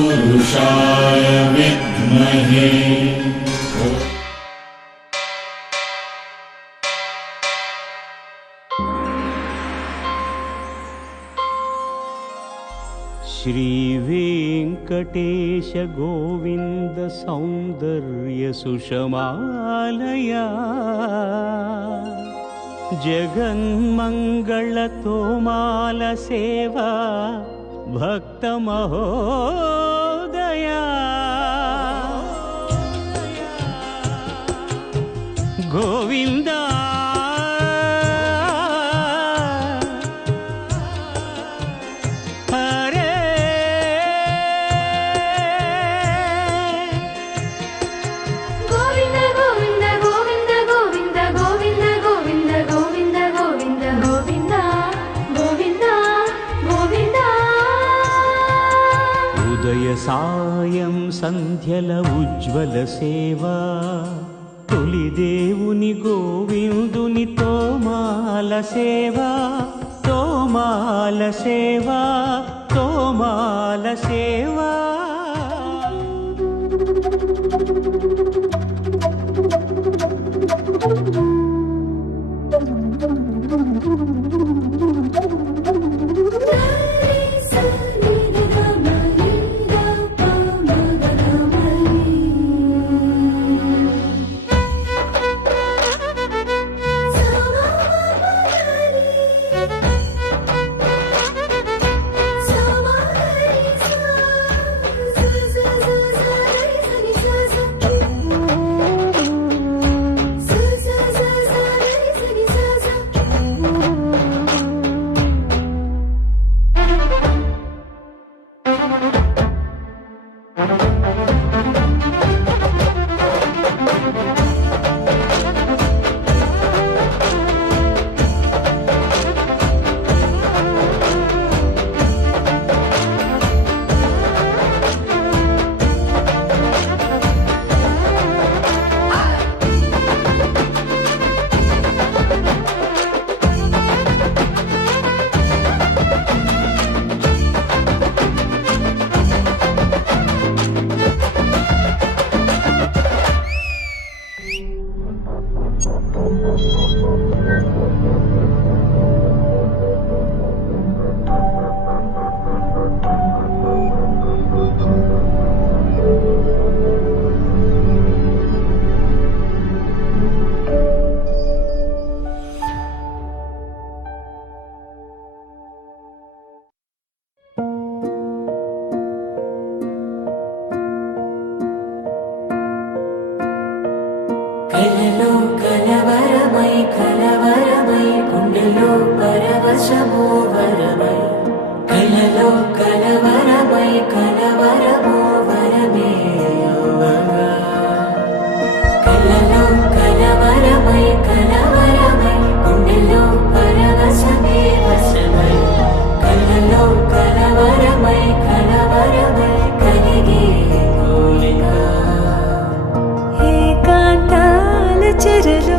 पुरुषाय विद्महे। श्री वेंकटेश गोविंद सौंदर्य सुषमालया जगन्मंगल तोमाल सेवा भक्त महोदया गोविंदा సాయం సంధ్యల ఉజ్వల సేవా తొలి దేవుని గోవిందుని తోమాల సేవా తోమాల సేవా తోమాల సేవా కలలో కలవరమై కలవరమై గుండెలో పరవశమో వరమై కలలో కలవరమై కలవరమో వరమే అవ్వగా కలలో కలవరమై కలవరమై గుండెలో పరవశమే వశమై కలలో కలవరమై కలవరమై కలిగే కోరిక చెరలో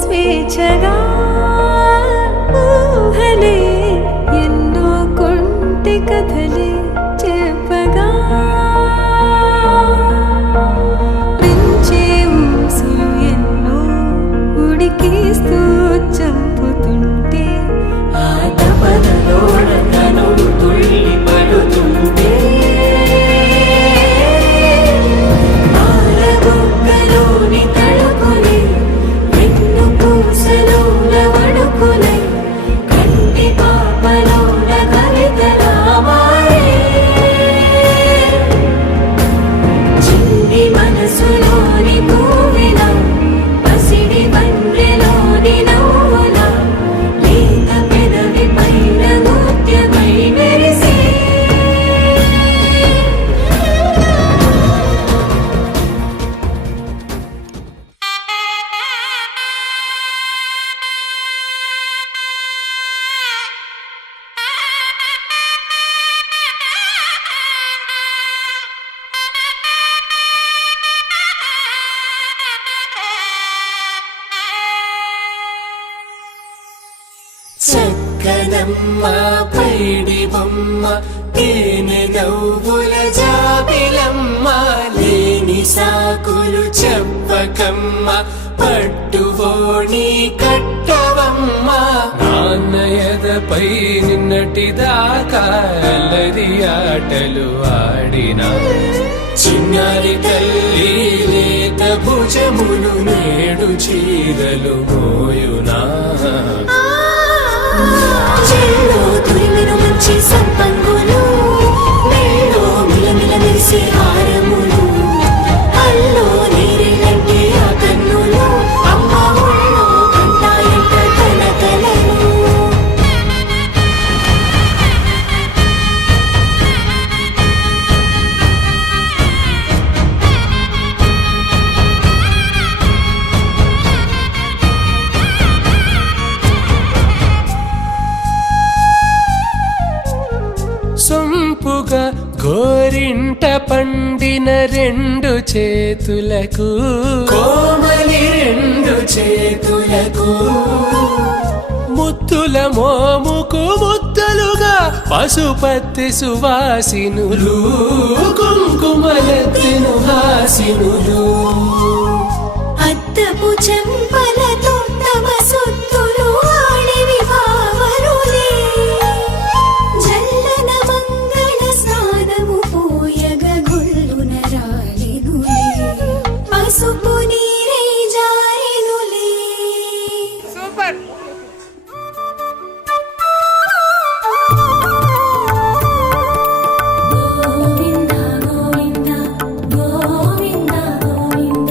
స్వేచ్ఛగా ఊహలే ఎన్నో కొంటి కథలే చెప్పగా పెంచే ఊసులు ఎన్నో ఉడికిస్తూ చంపుతుంటే ఆ తపనలోన కనులు తుళ్ళి పడుతుంటే చక్కనమ్మ పైడి బొమ్మ తేనె నవ్వుల జాబిలమ్మ లేని సాకులు చెప్పకమ్మ పట్టువోణి కట్టవమ్మ నాన్నయదపై నిన్నటిదాకా అల్లరి ఆటలు ఆడినా చిన్నారి తల్లి లేత భుజములు నేడు చీరలు మోయునా చెల్లో తురిమెను మంచి సంపంగులు మెళ్ళో మిలమిల మెరిసే హారములు అల్లో నీరెళ్ళంటే ఆ కన్నులు అమ్మ ఒళ్ళో కంటాయంట తన కలను సొంపుగా గోరింట పండిన రెండు చేతులకు కోమలి రెండు చేతులకు ముత్తుల మోముకు ముద్దలుగా పశుపతి సువాసినులు కుంకుమలెత్తిను హాసినులు అద్దపు చెంపలతో తమ సొత్తులు ఆడివి భావరులే జల్లన మంగళ స్నానము పోయగ గుళ్ళున రాలినులే పసుపు నీరై జారినులే గోవింద గోవింద గోవింద గోవింద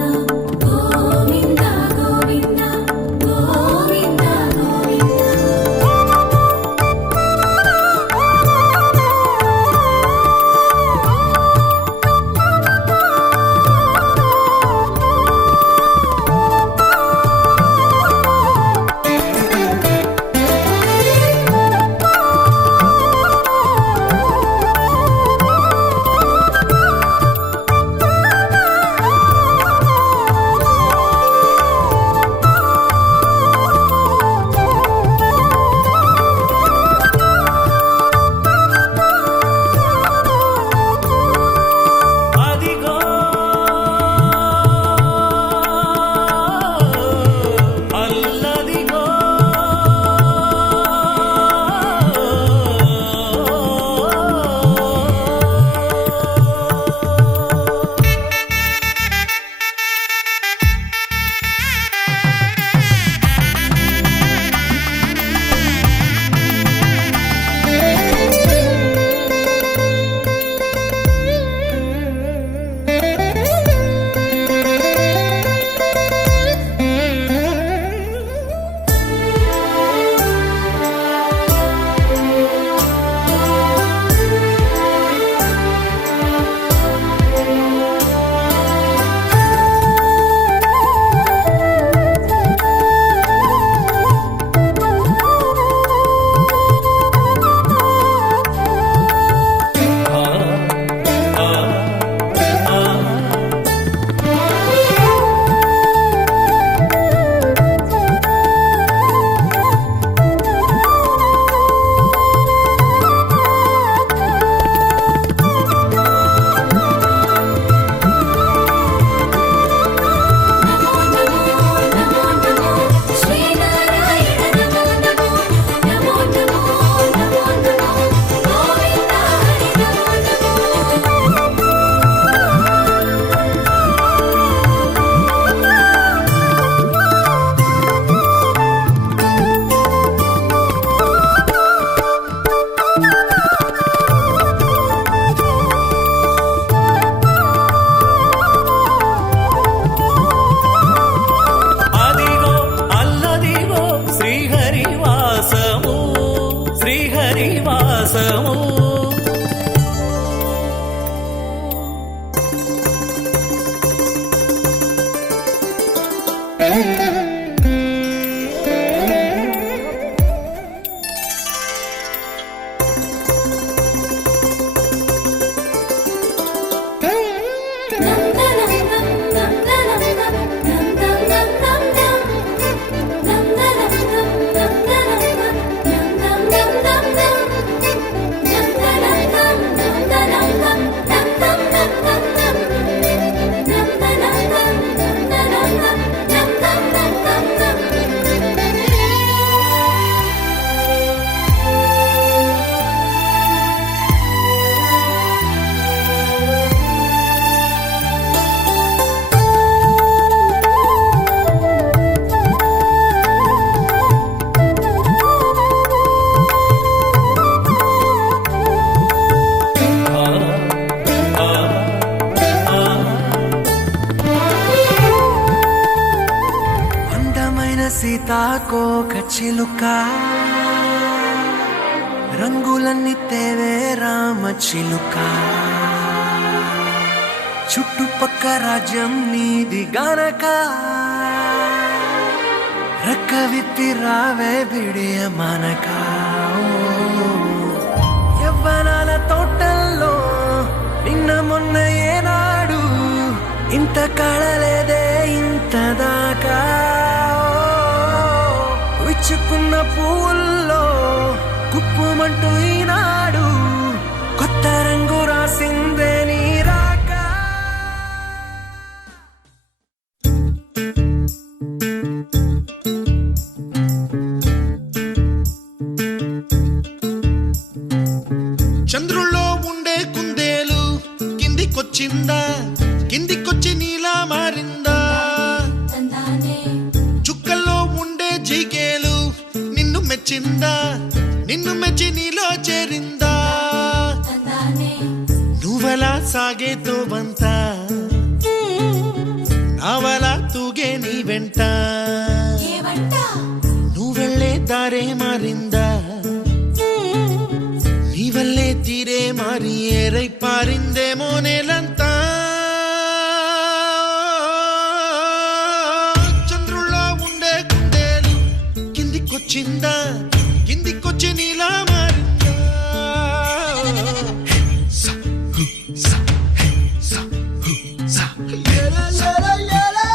కోక చిలుక రంగులన్నీ తేవే రామ చిలుక చుట్టుపక్క రాజ్యం నీది గనక రెక్క విప్పి రావే బిడియ మనక యవ్వనాల తోటల్లో నిన్న మొన్న ఏనాడు ఇంత కళలేదే ఇంత దాకా విచ్చుకున్న పువ్వుల్లో కుప్పుమంటూ ఈనాడు కొత్త రంగు రాసిందే నీ రాక చంద్రుల్లో ఉండే కుందేలు కిందికొచ్చిందా కిందికొచ్చి నీలా మారిందా చుక్కల్లో ఉండే జిగేలు నిన్ను మెచ్చిందా నిన్ను మెచ్చి నీలో చేరిందా నువ్వలా సాగేతో బంత నావలా తూగే నీ వెంట నువ్వెళ్ళే దారే మారిందా నీ వల్లే తీరే మారి ఏరై పారిందేమో నేలంతా చంద్రుల్లో ఉండే కుందేలు కిందికొచ్చిందా కిందికొచ్చి నీలా మారిందా స హు స హే స హు స ఏలా ఏలా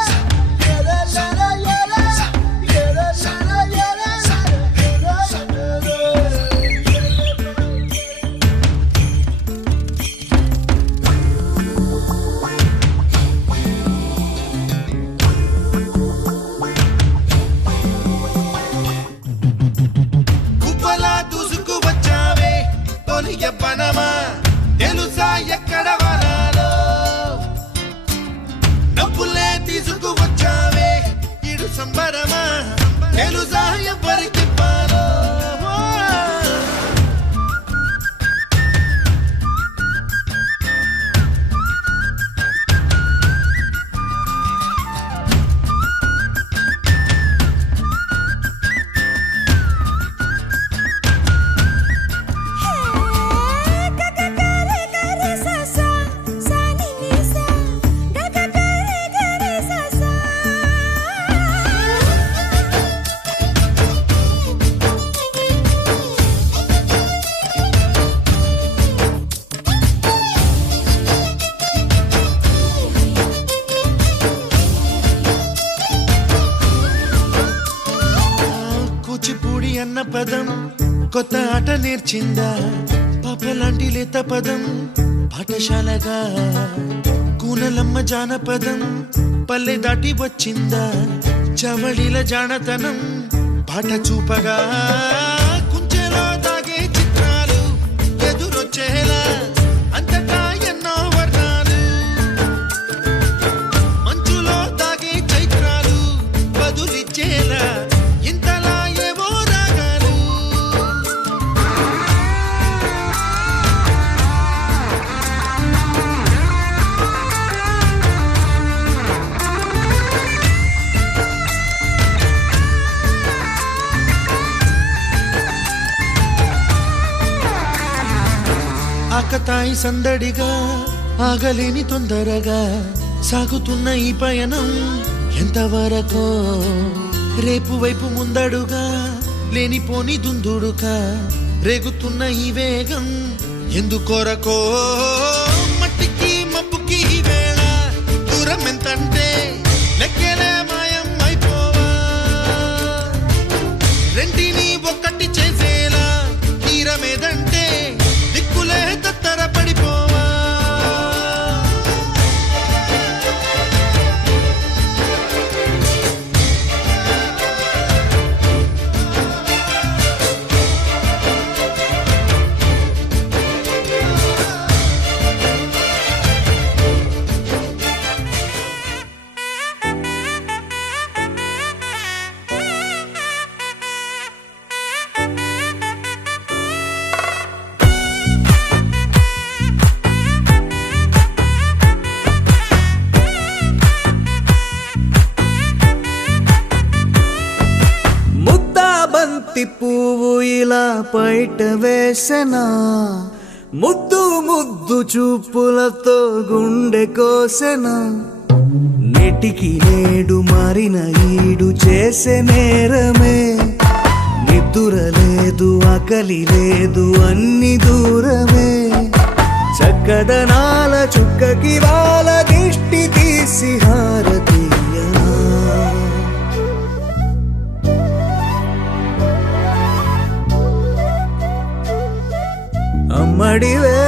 ఏలా ఏలా ఏలా ఏలా ఏలా ఏలా కుప్పలా దూసుకు వచ్చావే తొలి యవ్వనమా తెలుసా ఎక్కడ వనాలో డబ్బులే తీసుకు వచ్చావే ఇడు సంబరమా తెలుసా ఎవరికి పాలో కూచిపూడి అన్న పదం కొత్త ఆట నేర్చిందా పాపలాంటి లేత పదం పాఠశాలగా కూనలమ్మ జానపదం పల్లె దాటి వచ్చిందా చవళిల జానతనం పాట చూపగా కుంచెలో దాగే చిత్రాలు ఎదురొచ్చేలా అంతటా ఎన్నో వర్ణాలు మంచులో దాగే చైత్రాలు బదులిచ్చేలా ఇంతలా ఏవో రాగాలు ఆకతాయి సందడిగా ఆగలేని తొందరగా సాగుతున్న ఈ పయనం ఎంతవరకో రేపు వైపు ముందడుగా లేనిపోని దుందుడుగా రేగుతున్న ఈ వేగం ఎందుకొరకో మట్టికి మబ్బుకి ఈ వేళ దూరం ఎంతంటే లెక్కలే మాయం అయిపోవా రెంటిని ఒక్కటి చేసేలా తీరమేదంటే దిక్కులే తత్తర పడిపోవా పైట వేసెనా ముద్దు ముద్దు చూపులతో గుండె కోసెనా నెటికి నేడు మారిన ఈడు చేసే నేరమే నిద్దుర లేదు ఆకలి లేదు అన్ని దూరమే చక్కదనాల చుక్కకి వాళ్ళ దిష్టి తీసి హారతీయనా అమ్మడివే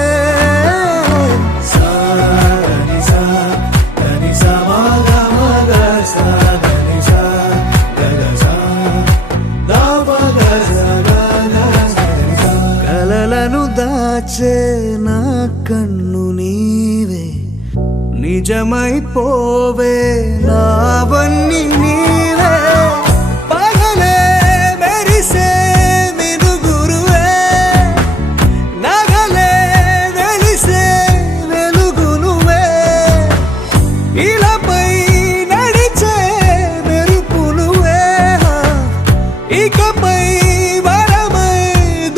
సాని సా దని సా మగ మగ సా దని సా గగ సా దా మగ సా గగ సా కలలను దాచే నా కన్ను నీవే నిజమైపోవే నావన్నీ నీవే పగలే మెరిసే మినుగురువే నగలే వెలిసే వెలుగు నువ్వే ఇలాపై నడిచే మెరుపు నువ్వే ఇకపై వరమై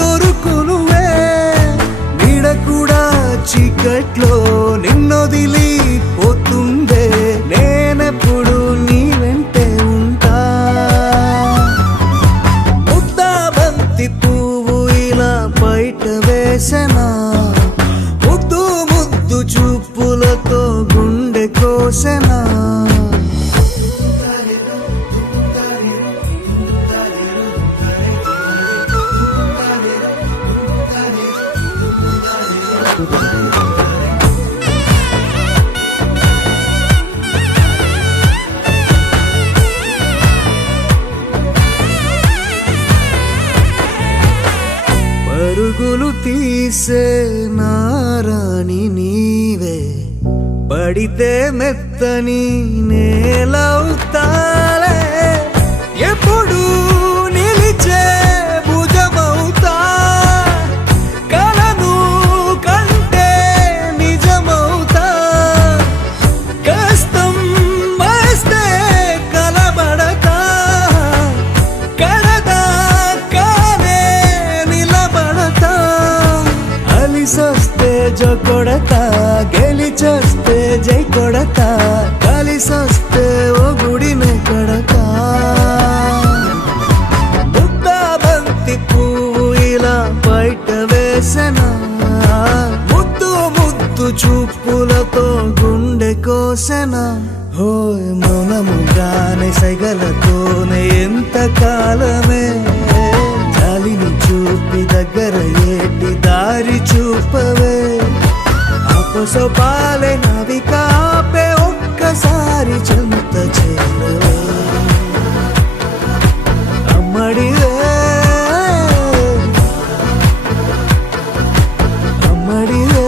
దొరుకు నువ్వే నీడ కూడా చీకట్లో నిన్నొదిలి పోతుందే నేనెప్పుడు నీ వెంటే ఉంటా ముద్దా బంతి పువ్వు ఇలా బయట వేసెనా ముద్దు ముద్దు చూపులతో గుండె కోసెనా పరుగులు తీసే నారాణి నీవే పడితే మెత్తని నేలవుతాలే ఎప్పుడు నిలిచే భుజమవుతా కలను కంటే నిజమవుతా కష్టం వస్తే కలబడతా కడదా కానే నిలబడతా అలిసొస్తే జో కొడతా గెలిచొస్తే జై కొడతా కలిసొస్తే ఓ గుడినే కడతా ముద్దా బంతి పువ్వు ఇలా బయట వేసెనా ముద్దు ముద్దు చూపులతో గుండె కోసెనా హోయ్ మౌనముగానే సైగలతోనే ఎంత కాలమే జాలిని చూపి దగ్గర ఏటి దారి చూపవే అపసోపాలే నవికాపే ఒక్కసారి చెంత చేరవే అమ్మడివే అమ్మడివే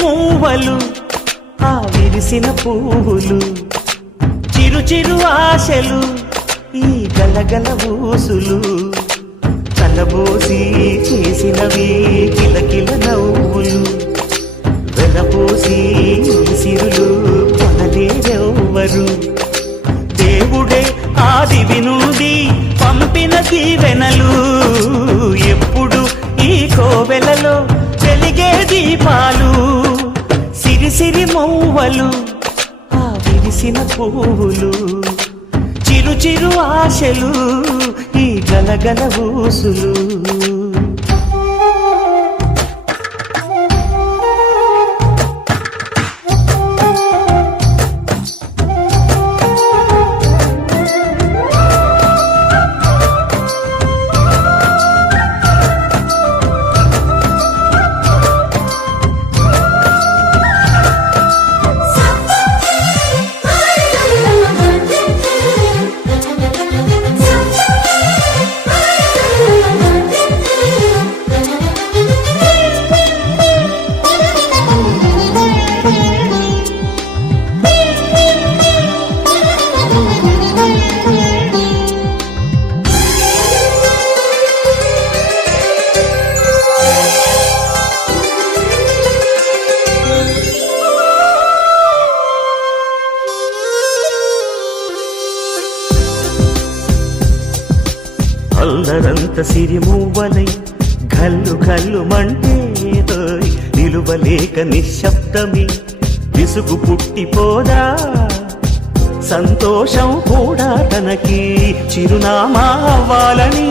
పువ్వులు ఆ విరిసిన పువ్వులు చిరు చిరు ఆశలు ఈ గలగల ఊసులు కలబోసి చేసినవి కిలకిల నవ్వులు వెలపోసి సిరులు కొనలేరెవ్వరు దేవుడే ఆదివి నుండి పంపిన దీవెనలు ఎప్పుడు ఈ కోవెలలో వెలిగే దీపాలు సిరిసిరి మౌవలు ఆ విరిసిన పువ్వులు చిరు చిరు ఆశలు ఈ గలగల ఊసులు అల్లరంత సిరిమూవలై గల్లు గల్లు మంటే నిలువలేక నిశ్శబ్దమి విసుగు పుట్టిపోదా సంతోషం కూడా తనకి చిరునామా అవ్వాలని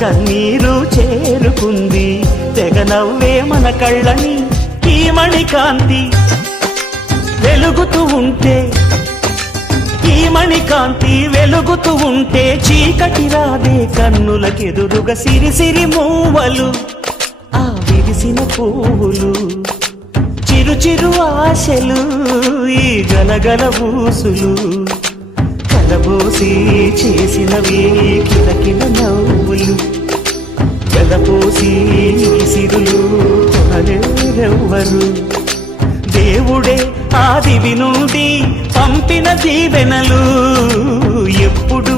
కన్నీరు చేరుకుంది తెగ నవ్వే మన కళ్ళని ఈ మణికాంతి వెలుగుతూ ఉంటే ఈ మణికాంతి వెలుగుతూ ఉంటే చీకటి రాదే కన్నులకెదురుగా సిరిసిరి మూవలు ఆ విరిసిన పువ్వులు చిరు చిరు ఆశలు ఈ గలగల ఊసులు కలబోసి చేసినవి కిలకిల నవ్వులు గలపోసి సిరులు కొనలేరెవ్వరు దేవుడే ఆదివి నుండి పంపిన దీవెనలు ఎప్పుడు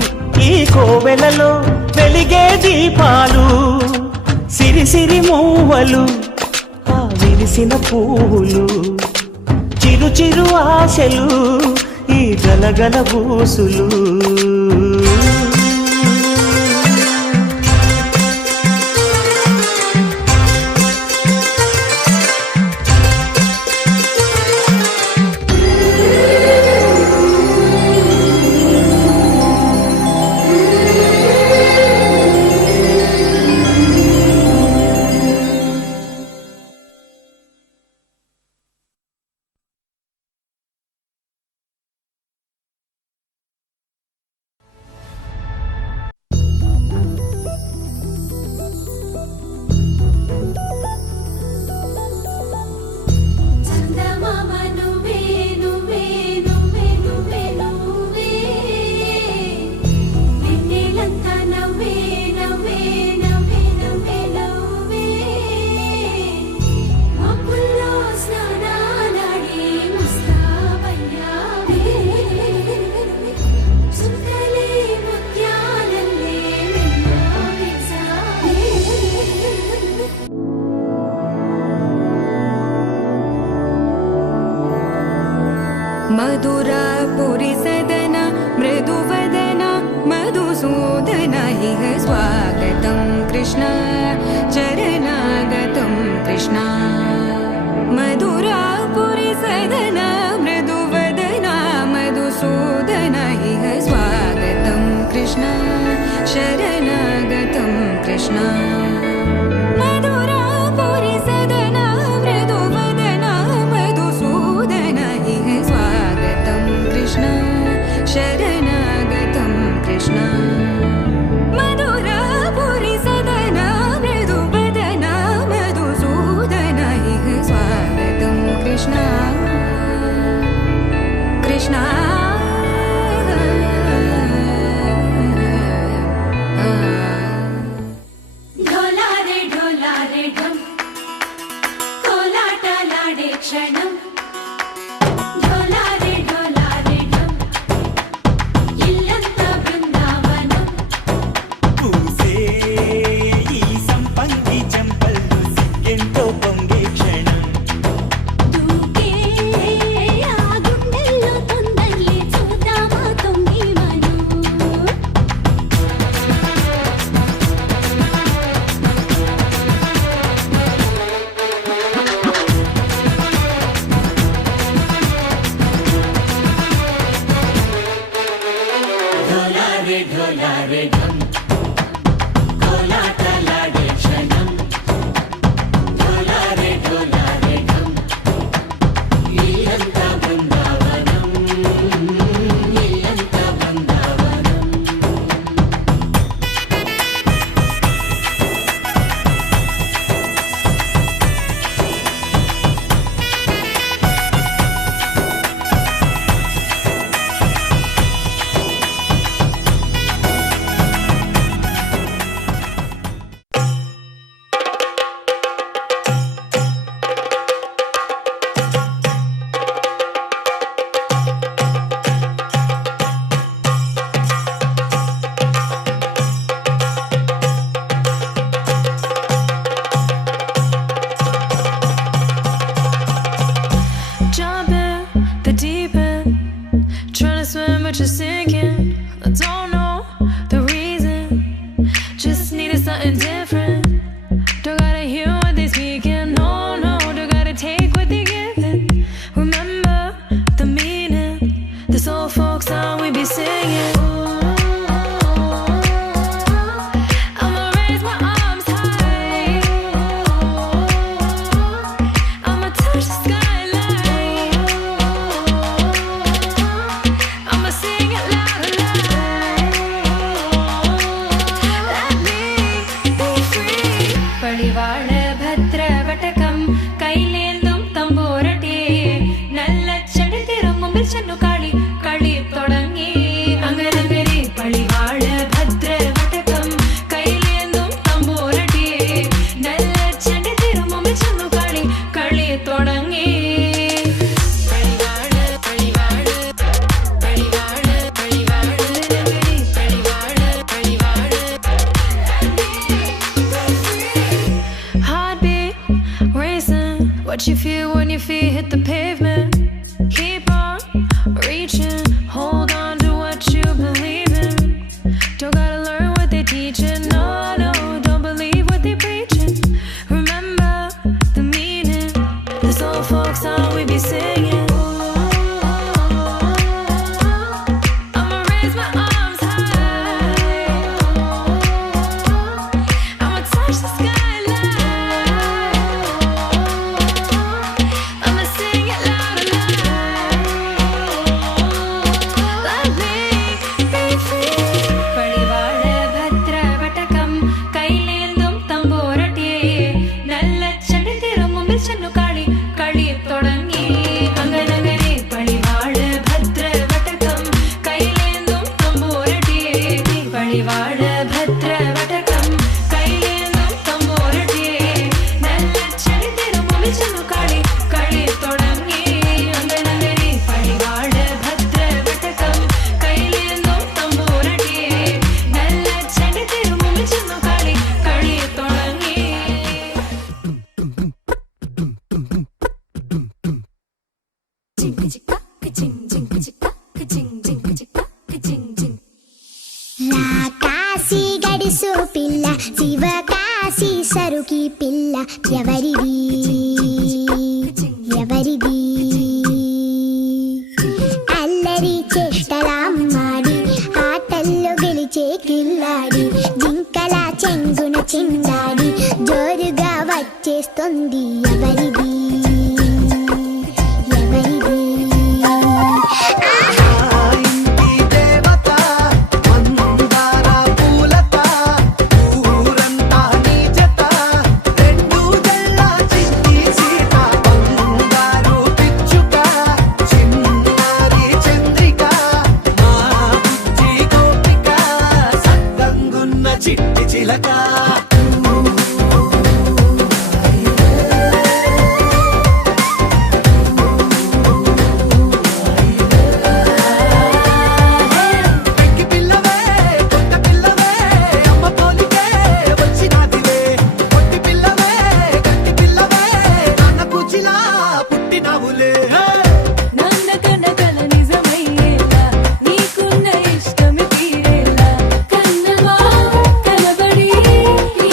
ఈ కోవెలలో వెలిగే దీపాలు సిరిసిరి మూవలు ఆ విరిసిన పువ్వులు చిరు చిరు ఆశలు ఈ గలగల ఊసులు मधुरापुरी सदन मृदुवदन मधुसूदन इह स्वागतं कृष्ण चरणागतं कृष्ण मधुरापुरी सदन मृदुवदन मधुसूदन इह स्वागतं कृष्ण शरणागतं कृष्ण मधुरापुरी सदन मृदुवदन मधुसूदन इह स्वागतं कृष्ण शरणागतं कृष्ण मधुरापुरी सदन मृदुवदन मधुसूदन इह स्वागतं कृष्ण कृष्ण ढोला something different. Don't gotta hear what they speaking, no, no. Don't gotta take what they giving. Remember the meaning, this old folk song we be singing. I'ma raise my arms high. I'ma touch the skyline. I'ma sing it loud and loud. Let me be free. பழிவாழ ഭദ്രവടകം കൈലേന്തും തമ്പൂരട്ടി നല്ല ചെടി തിരുമുമ്പിൽ ചെന്നു കളി കളി തുടങ്ങി അങ്ങനെ പഴിവാഴ ഭദ്രവടകം കൈലേന്തും തമ്പൂരട്ടി നല്ല ചെടി തിരുമുമ്പിൽ ചെന്നു കളി കളി തുടങ്ങി പഴിവാഴ പഴിവാഴ പഴിവാഴ പഴിവാഴ പഴിവാഴ പഴിവാഴ Heartbeat racing. What you feel when your feet hit the pavement? Keep on reaching. Hold on to what you believe in. Don't gotta learn what they teaching. No, no, don't believe what they preaching. Remember the meaning. This old folk song we be singing. I'ma raise my arms high. I'ma touch the skyline. I'ma sing it loud and loud. Let me be free. പഴിവാഴ ഭദ്രവടകം കൈലേന്തും തമ്പൂരട്ടി നല്ല ചെടി തിരുമുമ്പിൽ ചെന്നു കളി കളി തുടങ്ങി അങ്ങനെ പഴിവാഴ ഭദ്രവടകം കൈലേന്തും തമ്പൂരട്ടി പഴിവാഴ ഭദ്രവടകം കൈലേന്തും തമ്പൂരട്ടി നല്ല ചെടി തിരുമുമ്പിൽ ചെന്നു കളി കളി തുടങ്ങി അങ്ങനെ പഴിവാഴ ഭദ്രവടകം കൈലേന്തും തമ്പൂരട്ടി നല്ല ചെടി തിരുമുമ്പിൽ ചെന്നു കളി കളി തുടങ്ങി కాశీ గడిసు పిల్ల శివకాశీ సరుకి పిల్ల ఎవరిది ఎవరిది అల్లరి చేష్టలామ్మాడి ఆటల్లో గెలిచే కిల్లాడి జింకల చెంగున చిందాడి జోరుగా వచ్చేస్తుంది ఎవరిది ఎవరిది ఇంటి దేవత మందార పూలత ఊరంతా నీ జత రెండు జల్ల చిట్టి సీత బంగారు పిచ్చుక చిన్నారి చంద్రిక మా బుజ్జి గోపిక సక్కంగున్న చిట్టి చిలక పెంకి పిల్లవే కొత్త పిల్లవే అమ్మ పోలికే వచ్చినాదిలే పొట్టి పిల్లవే గట్టి పిల్లవే నాన్న కూచిలా పుట్టినావులే నందకన కల నిజమయ్యేలా నీకున్న ఇష్టమి తీరేలా కన్నవా కనబడి ఈ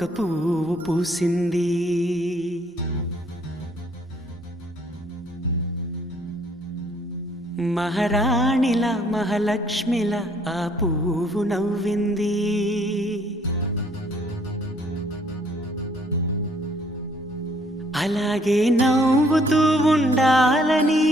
ఒక పువ్వు పూసింది. మహారాణిల మహాలక్ష్మిల ఆ పువ్వు నవ్వింది. అలాగే నవ్వుతూ ఉండాలని,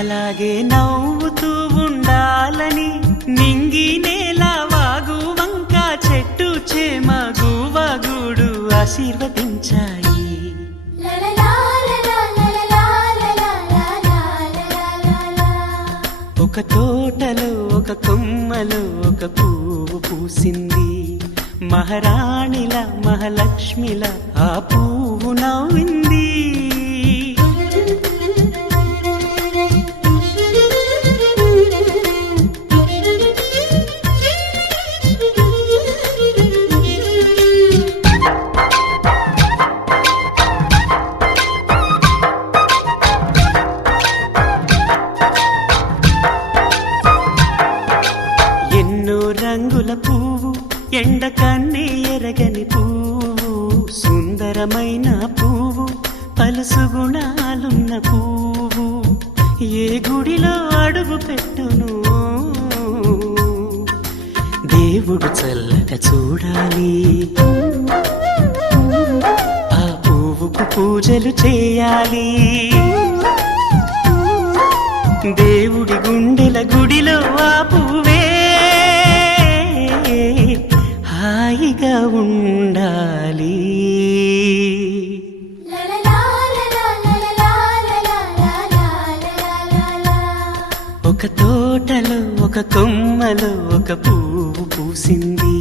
అలాగే నవ్వుతూ ఉండాలని నింగి నేల వాగు వంక చెట్టు చేమ గువగుడు ఆశీర్వదించాయి. ఒక తోటలో ఒక కొమ్మలో ఒక పువ్వు పూసింది. మహారాణిల మహాలక్ష్మిల ఆ పువ్వు నవ్వింది. రంగుల పువ్వు ఎండ కన్నే ఎరగని పువ్వు, సుందరమైన పువ్వు పలుసు గుణాలున్న పువ్వు. ఏ గుడిలో అడుగు పెట్టును దేవుడు చల్లగా చూడాలి. ఆ పువ్వుకు పూజలు చేయాలి. దేవుడి గుండెల గుడిలో ఆ పువ్వే హాయిగా ఉండాలి. ఒక తోటలో ఒక కొమ్మలో ఒక పువ్వు పూసింది.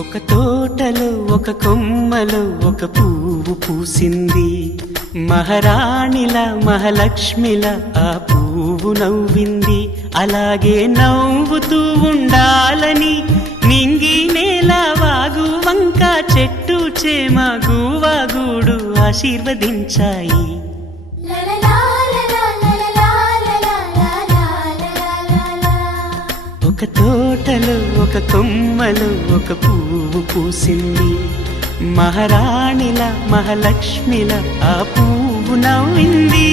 ఒక తోటలో ఒక కొమ్మలో ఒక పువ్వు పూసింది. మహారాణిల మహాలక్ష్మిల ఆ పువ్వు నవ్వింది. అలాగే నవ్వుతూ ఉండాలని నింగి నేల వాగు వంక చెట్టు చేమ గువగుడు ఆశీర్వదించాయి. ఒక తోటలో ఒక కొమ్మలో ఒక పువ్వు పూసింది. మహారాణిల మహాలక్ష్మిల ఆ పువ్వు నవ్వింది.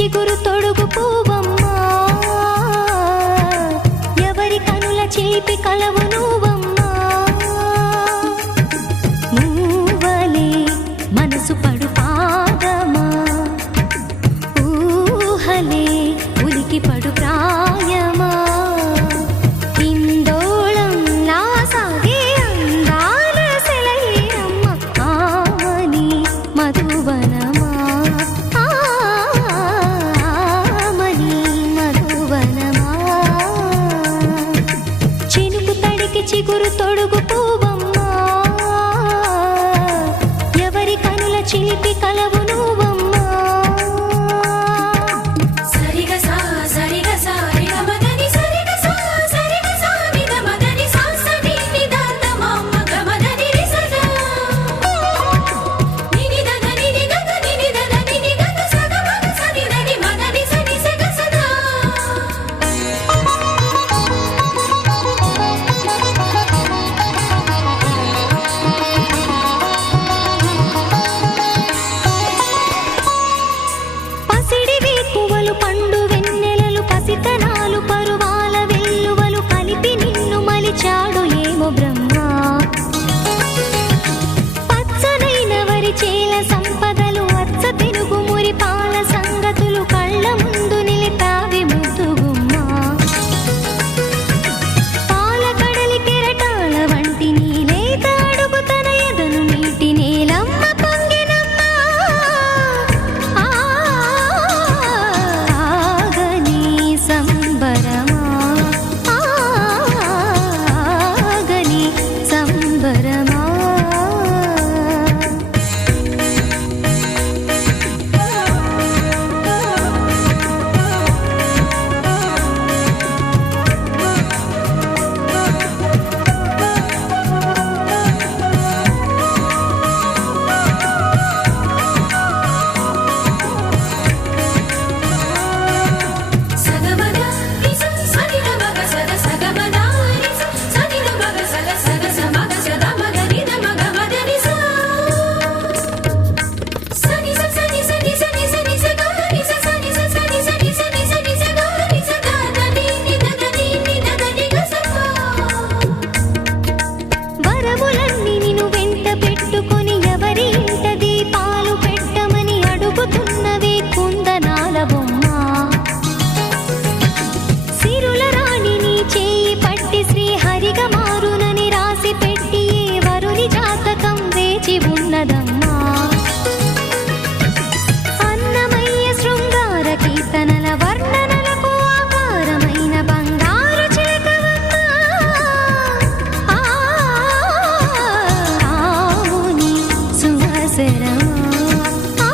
చిగురు తొడుగు పువ్వమ్మా ఎవరి కనుల చిలిపి కలవు నువ్వమ్మా మూవలే మనసు పడు పాదమా ఊహలే ఉలికి పడు ప్రాయమా ఇందోళం లాసాగే అందాల సెలయేరమ్మ ఆమని మధువనమా ఆమని మధువనమా చినుకు తడికి చిగురు తొడుగు పువ్వమ్మా ఎవరి కనుల చిలిపి కలవు నువ్వమ్మా సరిగ సా సరిగ సా రిగ మదని సరిగ సా సరిగ సా నిద మదని సా సని నిద తమమ్మ గమదని రిసదా నిని దద నిని గద నిని దద నిని గద సగ మగ సని దని మదని సని సగ సదా పసిడి వేకువలు పండు వెన్నెలలు పసితనాలు పరువాల వెల్లువలు కలిపి నిన్ను మలిచాడు ఏమో బ్రహ్మ పచ్చనైన వరి చేల సంపదలు అచ్చ తెలుగు మురి పాల సంగతులు కళ్ళ ముందు నిలిపావి ముద్దుగుమ్మ పాల కడలి కెరటాల వంటి నీలేత అడుగు తన ఎదను నీటి నేలమ్మ పొంగినమ్మ ఆగని సంబరమా ఆగని సంబరమా సగమద నిస సని ద మగ సగ సగమద నిస సని ద మగ సగ సగ సమగ సద మగ ని ద మగ మద నిస సని స సని సని సని సని స గ నిస సని స సని సని సని సని స గ నిస ద ద ని ని ద ద ని ని ద ద ని గ స వరములన్నీ నిన్ను వెంట పెట్టుకొని ఎవరి ఇంట దీపాలు పెట్టమని అడుగుతున్నవే కుందనాల బొమ్మ సిరుల రాణి నీ చేయి పట్టి శ్రీహరిగా మారునని రాసి పెట్టి ఏ వరుని జాతకం వేచి ఉన్నదమ్మా అన్నమయ్య శృంగార కీర్తనల వర్ణనలకు ఆకారమైన బంగారు చిలకవమ్మా ఆవుని సుమసరమా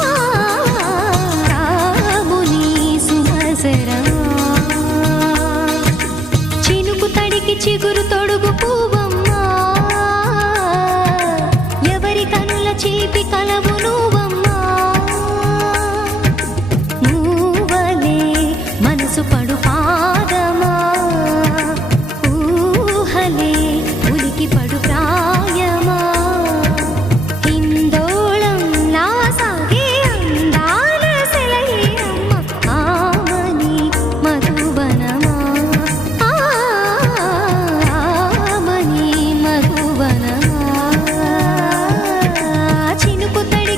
రాముని సుమసరమా చినుకు తడికి చిగురు తొడుగు పువ్వమ్మా ఎవరి కనుల చిలిపి కలవు నువ్వమ్మా మూవలే మనసు పడు పాదమా ఊహలే ఉలికి పడు ప్రాయమా ఇందోళం లాసాగే అందాల సెలయేరమ్మ ఆమని మధువనమా ఆమని మధువనమా చినుకు తడి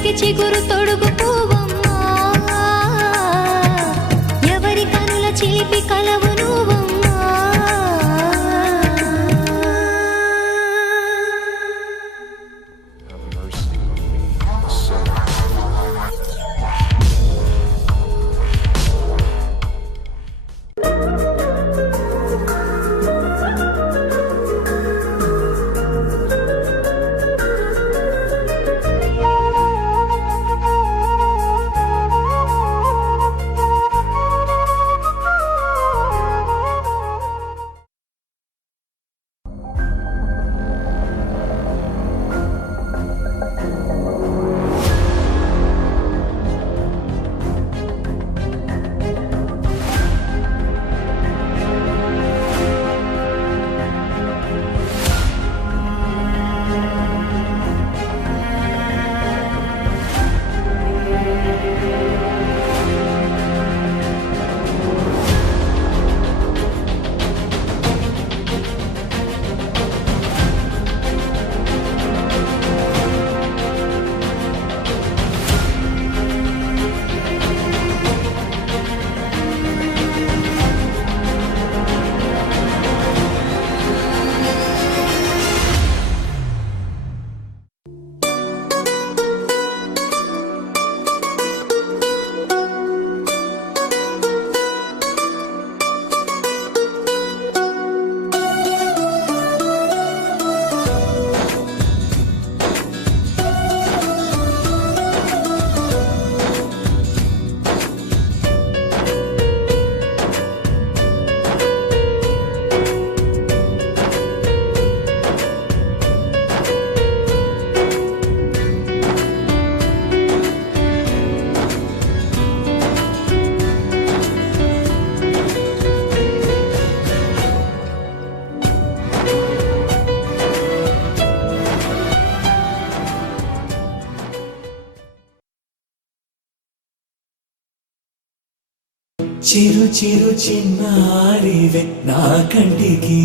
చిరు చిరు చిన్నారివే నా కంటికి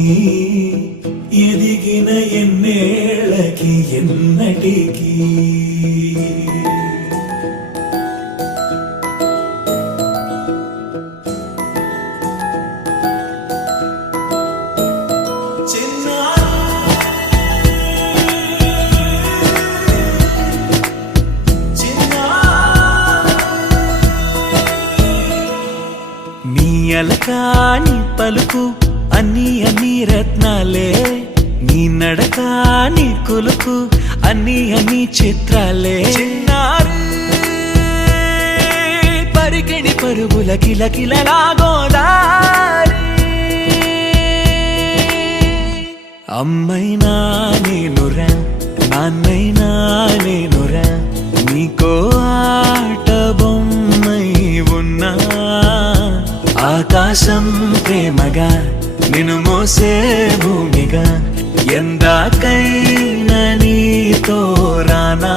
ఎదిగిన ఎన్నేళ్ళకి ఎన్నటికి అలకాని పలుకు అన్ని అన్ని రత్నాలే నీ నడక నీ కులుకు అన్ని అన్ని చిత్రాలే చిన్నారు పరికిణి పరుగుల కిలకిలలా గోదారి అమ్మైనా నేనురా నాన్నైనా నేనురా నీకో ఆట బొమ్మై ఉన్నా ఆకాశం ప్రేమగా నిన్ను మోసే భూమిగా ఎందాకైనా నీతో రానా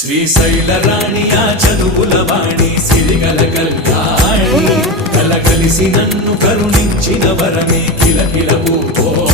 శ్రీశైల రాణి ఆ చదువుల వాణి సిరిగల కళ్యాణి కలగలిసి నన్ను కరుణించిన వరమే కిలకిల ఓ